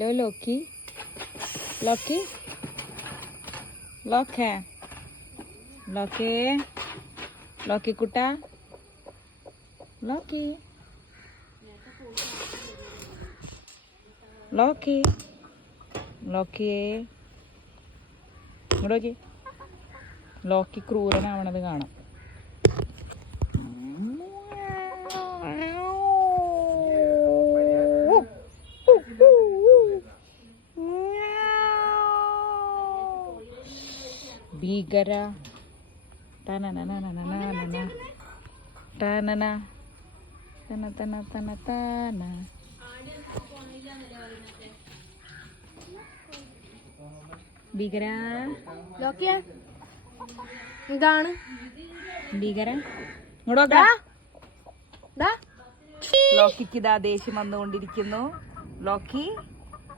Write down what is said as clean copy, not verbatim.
Hello Lockie, Lockie, ലോക്കേ, ലോക്കേ, Lockie കുട്ട, Lockie, Lockie, ലോക്കിയേ, ഇങ്ങോട്ട് നോക്കി. ലോക്കി ക്രൂരനാവണത് കാണാം. ഭീകര തനന തനന തന തന തന തന. ഭീകര എന്താണ് ഭീകര ഇങ്ങോട്ട്. ലോക്കിക്ക് ഇതാ ദേഷ്യം വന്നുകൊണ്ടിരിക്കുന്നു. ലോക്കി